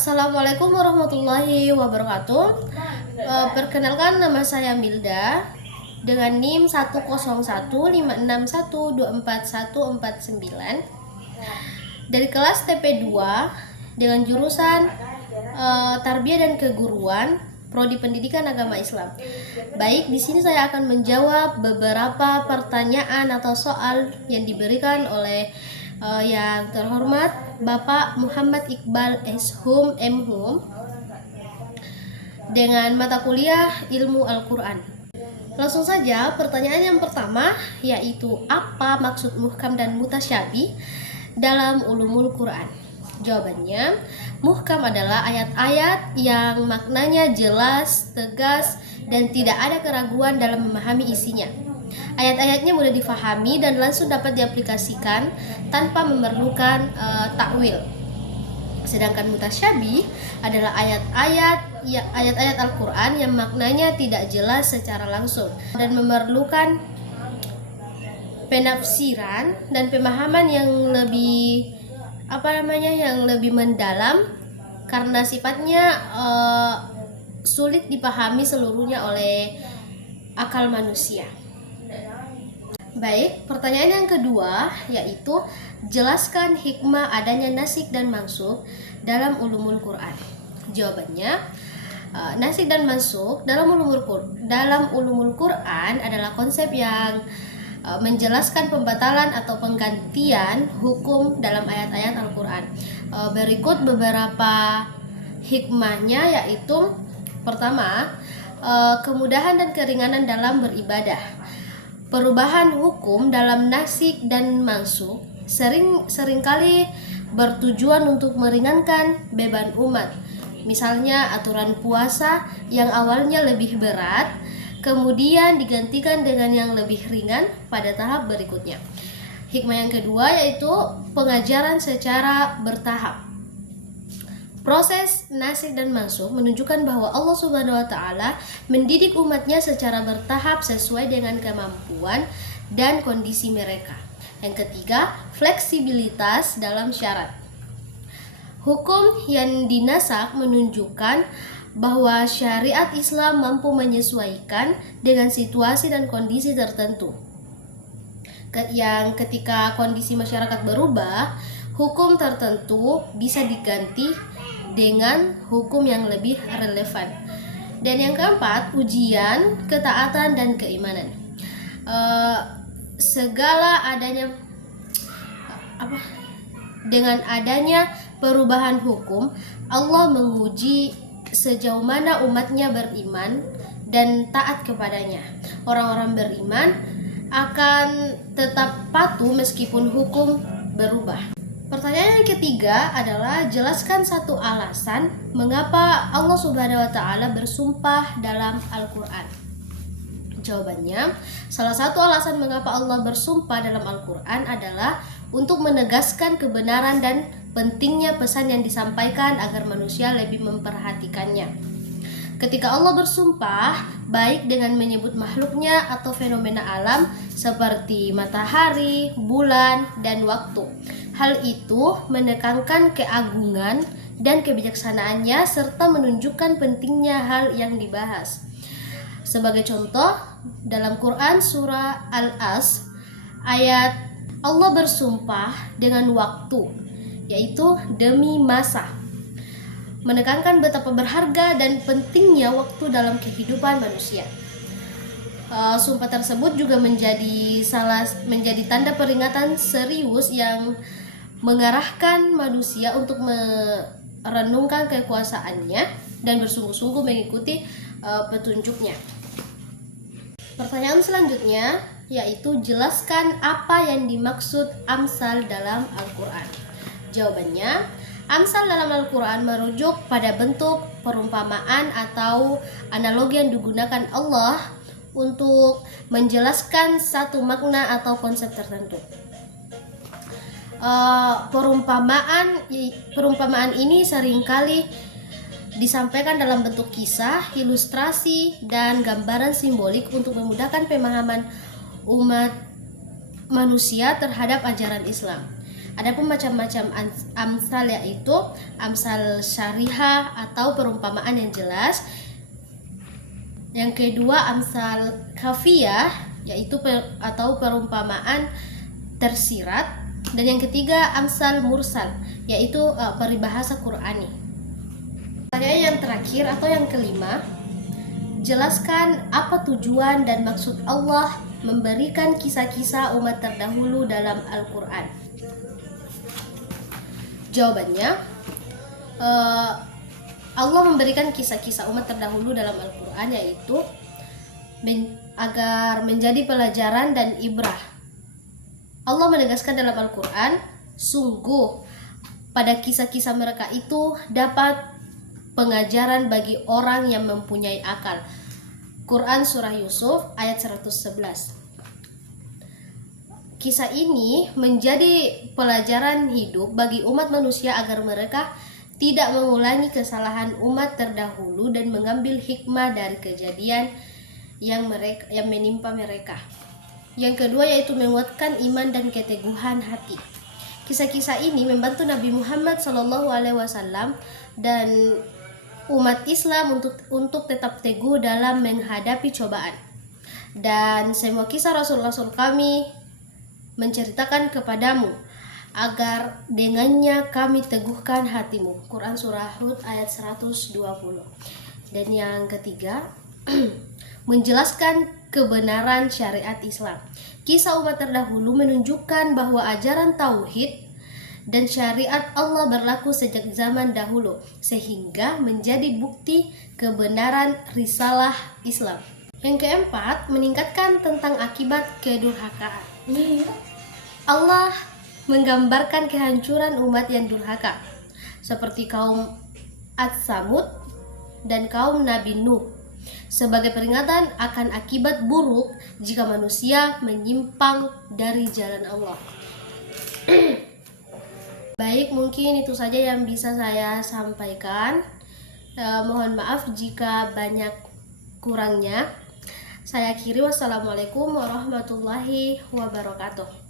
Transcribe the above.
Assalamualaikum warahmatullahi wabarakatuh. Perkenalkan, nama saya Milda dengan NIM 10156124149 dari kelas TP2 dengan jurusan Tarbiyah dan Keguruan, Prodi Pendidikan Agama Islam. Baik, di sini saya akan menjawab beberapa pertanyaan atau soal yang diberikan oleh yang terhormat Bapak Muhammad Iqbal S.Hum M.Hum dengan mata kuliah Ilmu Al-Quran. Langsung saja, pertanyaan yang pertama yaitu apa maksud muhkam dan mutasyabih dalam ulumul Quran? Jawabannya, muhkam adalah ayat-ayat yang maknanya jelas, tegas, dan tidak ada keraguan dalam memahami isinya. Ayat-ayatnya mudah difahami dan langsung dapat diaplikasikan tanpa memerlukan takwil. Sedangkan mutasyabih adalah ayat-ayat Al-Quran yang maknanya tidak jelas secara langsung dan memerlukan penafsiran dan pemahaman yang lebih mendalam karena sifatnya sulit dipahami seluruhnya oleh akal manusia. Baik, pertanyaan yang kedua yaitu jelaskan hikmah adanya nasik dan mansukh dalam ulumul Quran. Jawabannya, nasik dan mansukh dalam ulumul Quran adalah konsep yang menjelaskan pembatalan atau penggantian hukum dalam ayat-ayat Al-Quran. Berikut beberapa hikmahnya yaitu pertama, kemudahan dan keringanan dalam beribadah. Perubahan hukum dalam nasik dan mansukh seringkali bertujuan untuk meringankan beban umat. Misalnya aturan puasa yang awalnya lebih berat kemudian digantikan dengan yang lebih ringan pada tahap berikutnya. Hikmah yang kedua yaitu pengajaran secara bertahap. Proses nasik dan mansukh menunjukkan bahwa Allah Subhanahu wa Ta'ala mendidik umatnya secara bertahap sesuai dengan kemampuan dan kondisi mereka. Yang ketiga, fleksibilitas dalam syarat. Hukum yang dinasak menunjukkan bahwa syariat Islam mampu menyesuaikan dengan situasi dan kondisi tertentu. Yang ketika kondisi masyarakat berubah, hukum tertentu bisa diganti dengan hukum yang lebih relevan. Dan yang keempat, ujian, ketaatan dan keimanan. Dengan adanya perubahan hukum, Allah menguji sejauh mana umatnya beriman dan taat kepadanya. Orang-orang beriman akan tetap patuh meskipun hukum berubah. Pertanyaan yang ketiga adalah jelaskan satu alasan mengapa Allah Subhanahu wa Ta'ala bersumpah dalam Al-Quran. Jawabannya, salah satu alasan mengapa Allah bersumpah dalam Al-Quran adalah untuk menegaskan kebenaran dan pentingnya pesan yang disampaikan agar manusia lebih memperhatikannya. Ketika Allah bersumpah, baik dengan menyebut makhluknya atau fenomena alam seperti matahari, bulan, dan waktu. Hal itu menekankan keagungan dan kebijaksanaannya serta menunjukkan pentingnya hal yang dibahas. Sebagai contoh, dalam Quran surah Al-As, ayat Allah bersumpah dengan waktu, yaitu demi masa, menekankan betapa berharga dan pentingnya waktu dalam kehidupan manusia. Sumpah tersebut juga menjadi tanda peringatan serius yang mengarahkan manusia untuk merenungkan kekuasaannya dan bersungguh-sungguh mengikuti petunjuknya. Pertanyaan selanjutnya yaitu jelaskan apa yang dimaksud amsal dalam Al-Quran. Jawabannya, amsal dalam Al-Quran merujuk pada bentuk perumpamaan atau analogi yang digunakan Allah untuk menjelaskan satu makna atau konsep tertentu. Perumpamaan ini seringkali disampaikan dalam bentuk kisah, ilustrasi, dan gambaran simbolik untuk memudahkan pemahaman umat manusia terhadap ajaran Islam. Adapun macam-macam amsal yaitu amsal syarihah atau perumpamaan yang jelas. Yang kedua amsal kafiyah yaitu atau perumpamaan tersirat, dan yang ketiga amsal mursal yaitu peribahasa Qur'ani. Pertanyaan yang terakhir atau yang kelima, jelaskan apa tujuan dan maksud Allah memberikan kisah-kisah umat terdahulu dalam Al-Quran. Jawabannya, Allah memberikan kisah-kisah umat terdahulu dalam Al-Quran yaitu agar menjadi pelajaran dan ibrah. Allah menegaskan dalam Al-Quran, sungguh pada kisah-kisah mereka itu dapat pengajaran bagi orang yang mempunyai akal. Quran Surah Yusuf ayat 111. Kisah ini menjadi pelajaran hidup bagi umat manusia agar mereka tidak mengulangi kesalahan umat terdahulu dan mengambil hikmah dari kejadian yang menimpa mereka. Yang kedua yaitu menguatkan iman dan keteguhan hati. Kisah-kisah ini membantu Nabi Muhammad SAW dan umat Islam untuk tetap teguh dalam menghadapi cobaan. Dan semua kisah Rasul-Rasul kami menceritakan kepadamu agar dengannya kami teguhkan hatimu. Quran Surah Hud ayat 120. Dan yang ketiga, menjelaskan kebenaran syariat Islam. Kisah umat terdahulu menunjukkan bahwa ajaran tauhid dan syariat Allah berlaku sejak zaman dahulu, sehingga menjadi bukti kebenaran risalah Islam. Yang keempat, meningkatkan tentang akibat kedurhakaan. Allah menggambarkan kehancuran umat yang durhaka, seperti kaum Ad-Samud dan kaum Nabi Nuh, sebagai peringatan akan akibat buruk jika manusia menyimpang dari jalan Allah. Baik, mungkin itu saja yang bisa saya sampaikan. Mohon maaf jika banyak kurangnya. Saya akhiri, wassalamualaikum warahmatullahi wabarakatuh.